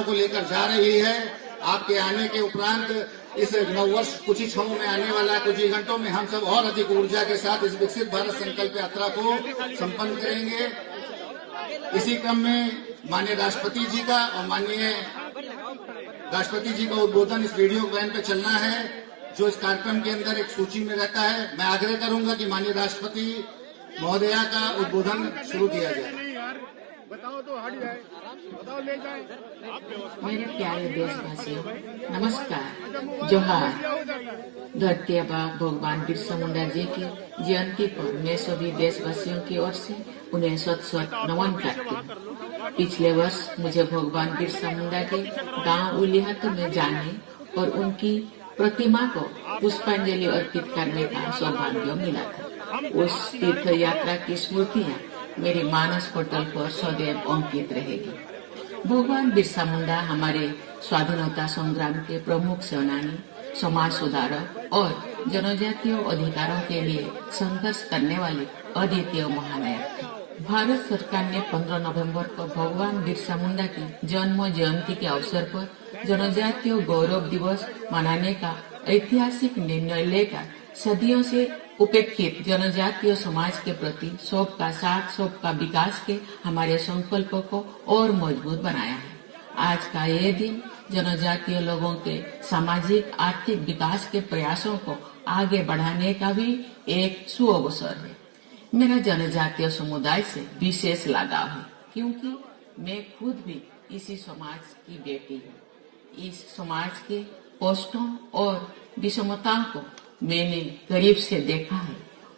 योजनाओं को लेकर जा रही है। आपके आने के उपरांत इस नववर्ष कुछ ही क्षणों में आने वाला है। कुछ ही घंटों में हम सब और अधिक ऊर्जा के साथ इस विकसित भारत संकल्प यात्रा को संपन्न करेंगे। इसी क्रम में माननीय राष्ट्रपति जी का और माननीय राष्ट्रपति जी का उद्बोधन इस रेडियो वैन पे चलना है, जो इस कार्यक्रम के अंदर एक सूची में रहता है। मैं आग्रह करूंगा कि माननीय राष्ट्रपति महोदया का उद्बोधन शुरू किया जाए। बताओ तो हट जाए, बताओ ले जाए। मेरे प्यारे देशवासियों, नमस्कार, जोहार। धरती आबा भगवान बिरसा मुंडा जी की जयंती पर मैं सभी देशवासियों की ओर से उन्हें शत नमन करती हूँ। पिछले वर्ष मुझे भगवान बिरसा मुंडा के गांव उलिहात में जाने और उनकी प्रतिमा को पुष्पांजलि अर्पित करने का सौभाग्य मिला था। उस तीर्थ यात्रा की स्मृतियाँ मेरी मानस पटल पर सदैव अंकित रहेगी। भगवान बिरसा मुंडा हमारे स्वाधीनता संग्राम के प्रमुख सेनानी, समाज सुधारक और जनजातीय अधिकारों के लिए संघर्ष करने वाले अद्वितीय महानायक थे। भारत सरकार ने 15 नवंबर को भगवान बिरसा मुंडा की जन्म जयंती के अवसर पर जनजातीय गौरव दिवस मनाने का ऐतिहासिक निर्णय लेकर सदियों से उपेक्षित जनजातीय समाज के प्रति सबका साथ सबका विकास के हमारे संकल्प को और मजबूत बनाया है। आज का ये दिन जनजातीय लोगों के सामाजिक आर्थिक विकास के प्रयासों को आगे बढ़ाने का भी एक सुअवसर है। मेरा जनजातीय समुदाय से विशेष लगाव है, क्योंकि मैं खुद भी इसी समाज की बेटी हूँ। इस समाज के कष्टों और विषमताओं को मैंने करीब से देखा है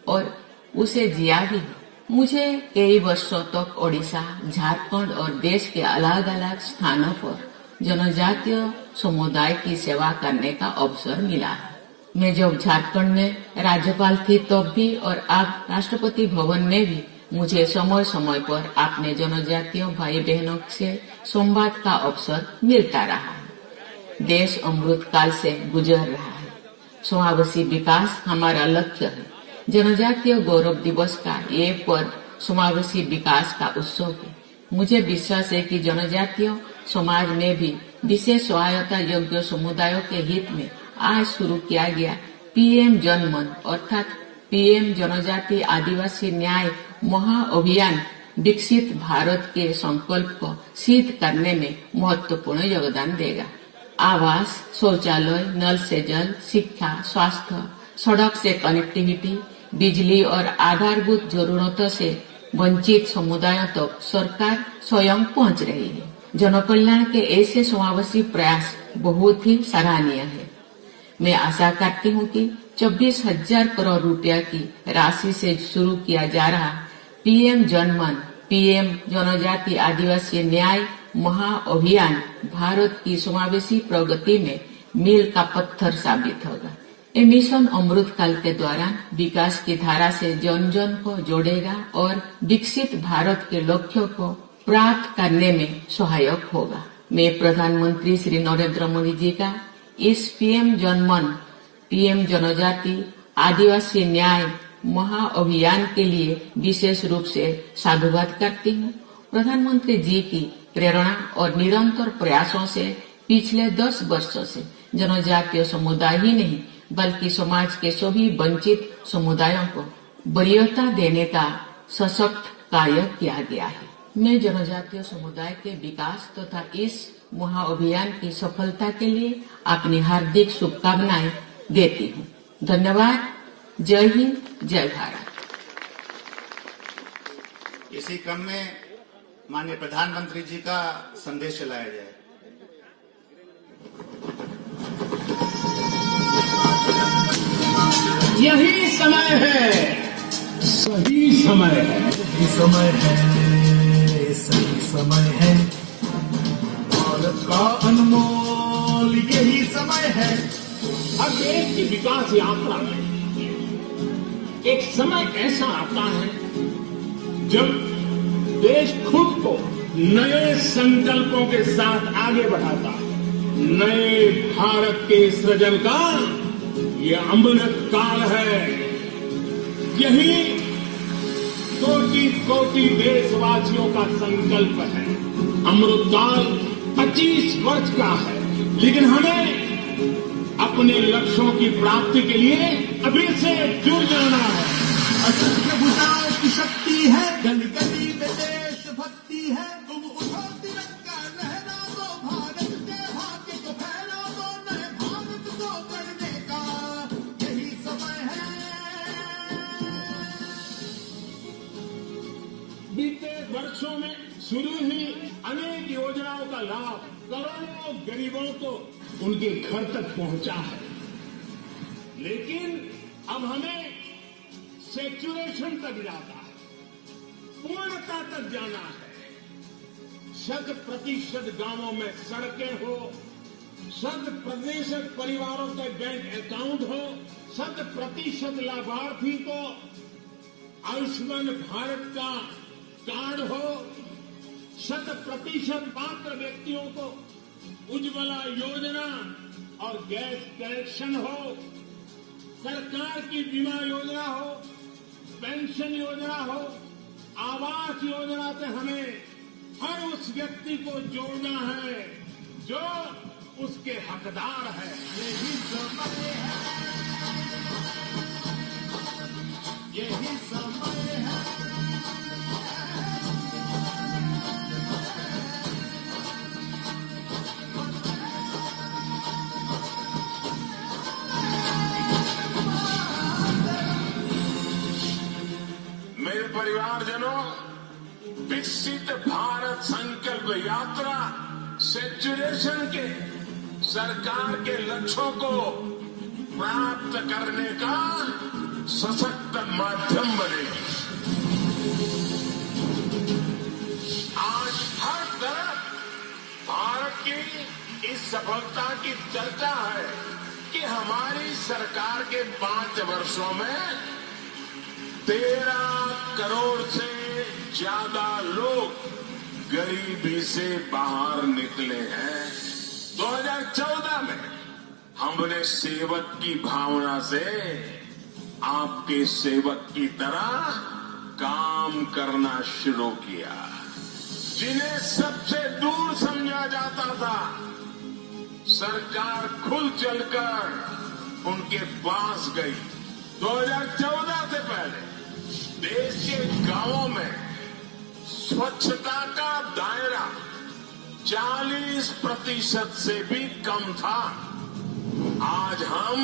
और उसे जिया भी है। मुझे कई वर्षों तक ओडिशा, झारखंड और देश के अलग अलग स्थानों पर जनजातीय समुदाय की सेवा करने का अवसर मिला है। मैं जब झारखंड में राज्यपाल थी तब भी और अब राष्ट्रपति भवन में भी मुझे समय समय पर अपने जनजातीय भाई बहनों से संवाद का अवसर मिलता रहा है। देश अमृत काल से गुजर रहा है। समावेशी विकास हमारा लक्ष्य है। जनजातीय गौरव दिवस का ये पर्व समावेशी विकास का उत्सव है। मुझे विश्वास है कि जनजातीय समाज में भी विशेष सहायता योग्य समुदायों के हित में आज शुरू किया गया पीएम जनमन अर्थात पीएम जनजाति आदिवासी न्याय महाअभियान विकसित भारत के संकल्प को सिद्ध करने में महत्वपूर्ण योगदान देगा। आवास, शौचालय, नल से जल, शिक्षा, स्वास्थ्य, सड़क से कनेक्टिविटी, बिजली और आधारभूत जरूरतों से वंचित समुदायों तक तो सरकार स्वयं पहुंच रही है। जनकल्याण के ऐसे समावेशी प्रयास बहुत ही सराहनीय है। मैं आशा करती हूं कि 24,000 करोड़ रुपया की राशि से शुरू किया जा रहा पीएम जनमन, पीएम जनजाति आदिवासी न्याय महाअभियान भारत की समावेशी प्रगति में मील का पत्थर साबित होगा। ये मिशन अमृत काल के दौरान विकास की धारा से जन जन को जोड़ेगा और विकसित भारत के लक्ष्यों को प्राप्त करने में सहायक होगा। मैं प्रधानमंत्री श्री नरेंद्र मोदी जी का इस पीएम जनमन, पीएम जनजाति आदिवासी न्याय महाअभियान के लिए विशेष रूप से साधुवाद करती हूँ। प्रधानमंत्री जी की प्रेरणा और निरंतर प्रयासों से पिछले 10 वर्षों से जनजातीय समुदाय ही नहीं बल्कि समाज के सभी वंचित समुदायों को वरीयता देने का सशक्त कार्य किया गया है। मैं जनजातीय समुदाय के विकास तथा इस महाअभियान की सफलता के लिए अपनी हार्दिक शुभकामनाएं देती हूँ। धन्यवाद। जय हिंद, जय भारत। इसी क्रम में माननीय प्रधानमंत्री जी का संदेश चलाया जाए। यही समय है, सही समय है, सही समय है, सही समय है। भारत का अनमोल यही समय है। हर देश की विकास यात्रा में एक समय ऐसा आता है जब देश खुद को नए संकल्पों के साथ आगे बढ़ाता है। नए भारत के सृजन का ये अमृत काल है। यही कोटि कोटि देशवासियों का संकल्प है। अमृत काल 25 वर्ष का है, लेकिन हमें अपने लक्ष्यों की प्राप्ति के लिए अभी से जुट जाना है। असंख्य भुजाओं की शक्ति है, गली गली में देशभक्ति है। तुम उठो तिरंगा लहरा दो, भारत के भाग्य को फैला दो, नए भारत को गढ़ने का यही समय है। बीते वर्षों में शुरू हुई अनेक योजनाओं का लाभ करोड़ों गरीबों को उनके घर तक पहुंचा है, लेकिन अब हमें सेचुरेशन तक जाना है, पूर्णता तक जाना है। 100% गांवों में सड़कें हो, 100% परिवारों के बैंक अकाउंट हो, 100% लाभार्थी को आयुष्मान भारत का कार्ड हो, 100% पात्र व्यक्तियों को उज्ज्वला योजना और गैस कनेक्शन हो, सरकार की बीमा योजना हो, पेंशन योजना हो, आवास योजना से हमें हर उस व्यक्ति को जोड़ना है जो उसके हकदार है। यही समय है, यही समय है। मेरे परिवारजनों, विकसित भारत संकल्प यात्रा सेचुरेशन के सरकार के लक्ष्यों को प्राप्त करने का सशक्त माध्यम बनेगी। आज हर तरफ भारत की इस सफलता की चर्चा है कि हमारी सरकार के 5 वर्षों में 13 करोड़ से ज्यादा लोग गरीबी से बाहर निकले हैं। 2014 में हमने सेवक की भावना से आपके सेवक की तरह काम करना शुरू किया। जिन्हें सबसे दूर समझा जाता था, सरकार खुल चलकर उनके पास गई। 2014 से पहले देश के गांवों में स्वच्छता का दायरा 40% से भी कम था। आज हम